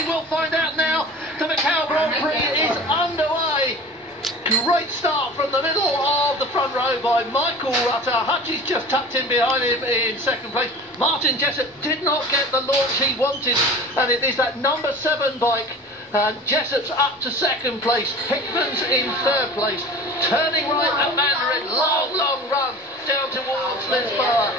We will find out now. The Macau Grand Prix is underway. Great start from the middle of the front row by Michael Rutter. Hutchie's just tucked in behind him in second place. Martin Jessup did not get the launch he wanted, and it is that number 7 bike. And Jessup's up to second place. Hickman's in third place. Turning right at Mandarin. Long run down towards Lisboa.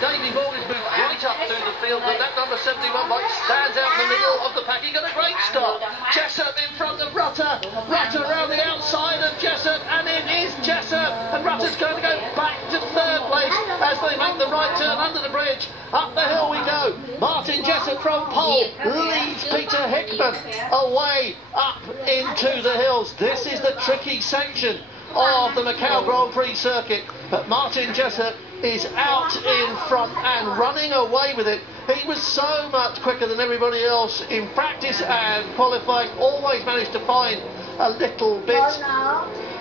Davey Morgan's moved right up through the field, but that number 71 bike stands out in the middle of the pack. He got a great start. Jessup in front of Rutter. Rutter around the outside of Jessup, and it is Jessup. And Rutter's going to go back to third place as they make the right turn under the bridge. Up the hill we go. Martin Jessup from pole leads Peter Hickman away up into the hills. This is the tricky section of the Macau Grand Prix circuit, but Martin Jessup is out in front and running away with it. He was so much quicker than everybody else in practice and qualifying, always managed to find a little bit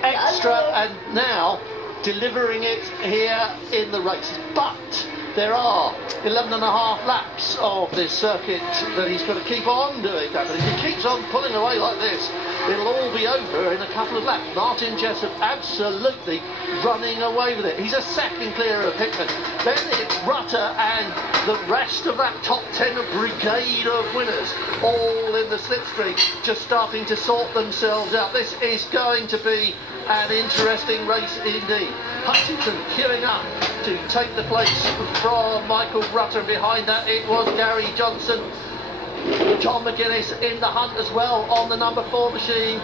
extra, and now delivering it here in the race. But there are 11.5 laps of this circuit that he's got to keep on doing that. But if he keeps on pulling away like this, it'll all be over in a couple of laps. Martin Jessup absolutely running away with it. He's a second clear of Hickman. Then it's Rutter and the rest of that top 10 brigade of winners, all in the slipstream, just starting to sort themselves out. This is going to be an interesting race indeed. Hutchinson queuing up to take the place from Michael Rutter. Behind that it was Gary Johnson. John McGuinness in the hunt as well on the number 4 machine.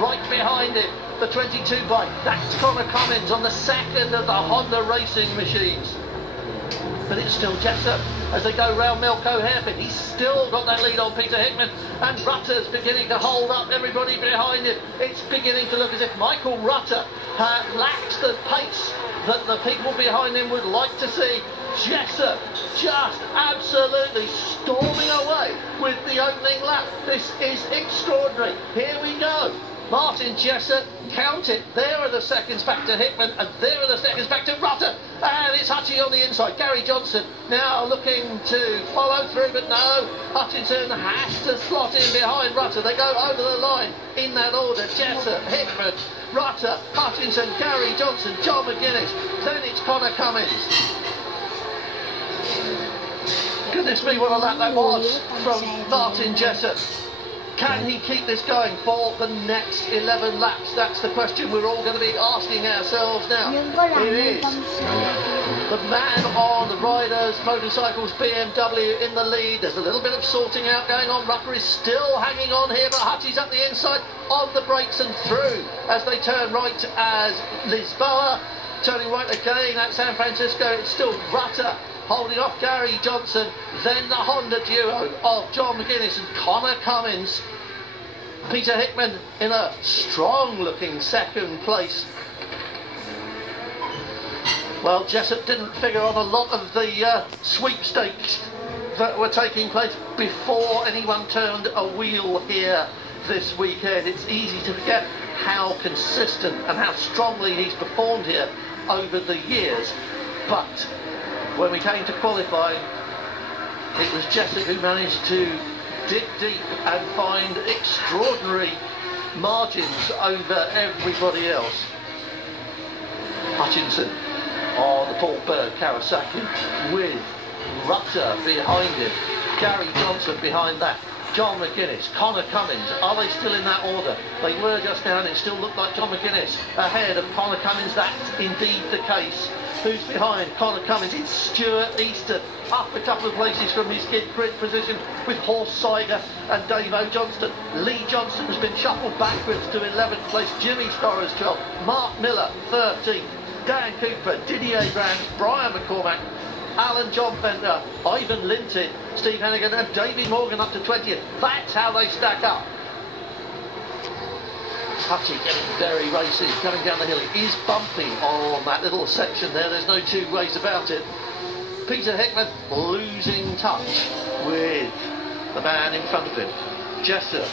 Right behind it, the 22 bike. That's Connor Cummins on the second of the Honda racing machines. But it's still Jessup as they go round Melco Hairpin. He's still got that lead on Peter Hickman, and Rutter's beginning to hold up everybody behind him. It's beginning to look as if Michael Rutter lacks the pace that the people behind him would like to see. Jessup just absolutely storming away with the opening lap. This is extraordinary. Here we go. Martin Jessup, count it. There are the seconds back to Hickman, and there are the seconds back to Rutter. And it's Hutchie on the inside. Gary Johnson now looking to follow through, but no. Hutchinson has to slot in behind Rutter. They go over the line in that order. Jessup, Hickman, Rutter, Hutchinson, Gary Johnson, John McGuinness. Then it's Connor Cummins. Goodness me, what a lap that was from Martin Jessup. Can he keep this going for the next 11 laps? That's the question we're all going to be asking ourselves now. It is the man on the riders' motorcycles, BMW in the lead. There's a little bit of sorting out going on. Rutter is still hanging on here, but Hutchie's up the inside on the brakes and through as they turn right as Lisboa. Turning right again at San Francisco, it's still Rutter holding off Gary Johnson, then the Honda duo of John McGuinness and Connor Cummins. Peter Hickman in a strong-looking second place. Well, Jessup didn't figure on a lot of the sweepstakes that were taking place before anyone turned a wheel here this weekend. It's easy to forget how consistent and how strongly he's performed here over the years. But when we came to qualifying, it was Jessup who managed to dig deep and find extraordinary margins over everybody else. Hutchinson on the Paul Berg Kawasaki with Rutter behind him, Gary Johnson behind that, John McGuinness, Connor Cummins. Are they still in that order? They were just now, and it still looked like John McGuinness ahead of Connor Cummins. That's indeed the case. Who's behind Connor Cummins? It's Stuart Easton, up a couple of places from his grid position with Horst Seiger and Dave O'Johnston. Lee Johnson has been shuffled backwards to 11th place. Jimmy Storrer's 12th. Mark Miller 13th. Dan Cooper, Didier Brands, Brian McCormack, Alan John Fender, Ivan Linton, Steve Hannigan and Davey Morgan up to 20th. That's how they stack up. Hutchie getting very racy, coming down the hill. He is bumpy on that little section there, there's no two ways about it. Peter Hickman losing touch with the man in front of him. Jessup,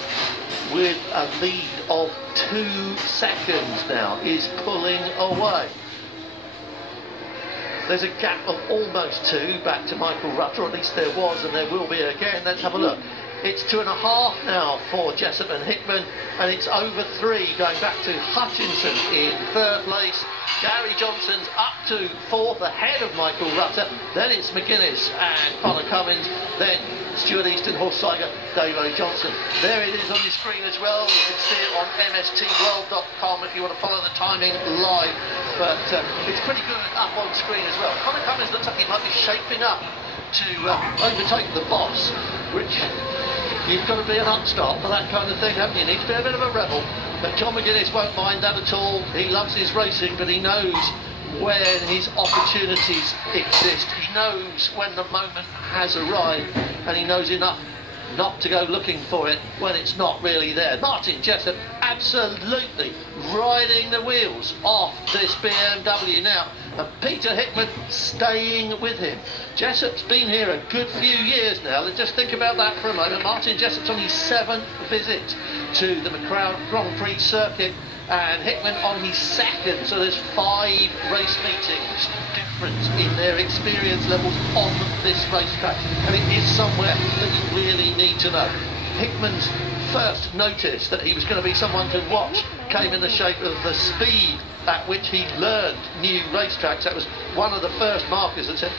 with a lead of 2 seconds now, is pulling away. There's a gap of almost 2 back to Michael Rutter, or at least there was, and there will be again. Let's have a look. It's 2.5 now for Jessup and Hickman, and it's over 3 going back to Hutchinson in 3rd place. Gary Johnson's up to 4th ahead of Michael Rutter. Then it's McGuinness and Connor Cummins. Then Stuart Easton, Horse Tiger, Davo Johnson. There it is on your screen as well. You can see it on mstworld.com if you want to follow the timing live. But it's pretty good up on screen as well. Connor Cummins looks like he might be shaping up to overtake the boss, which you've got to be an upstart for that kind of thing, haven't you? You need to be a bit of a rebel. But John McGuinness won't mind that at all. He loves his racing, but he knows when his opportunities exist. He knows when the moment has arrived, and he knows enough not to go looking for it when it's not really there. Martin Jessup absolutely riding the wheels off this BMW now, and Peter Hickman staying with him. Jessup's been here a good few years now. Let's just think about that for a moment. Martin Jessup's on his 7th visit to the McCloud Grand Prix circuit, and Hickman on his 2nd, so there's 5 race meetings difference in their experience levels on this racetrack, and it is somewhere that you really need to know. Hickman's first notice that he was going to be someone to watch came in the shape of the speed at which he learned new racetracks. That was one of the first markers that said,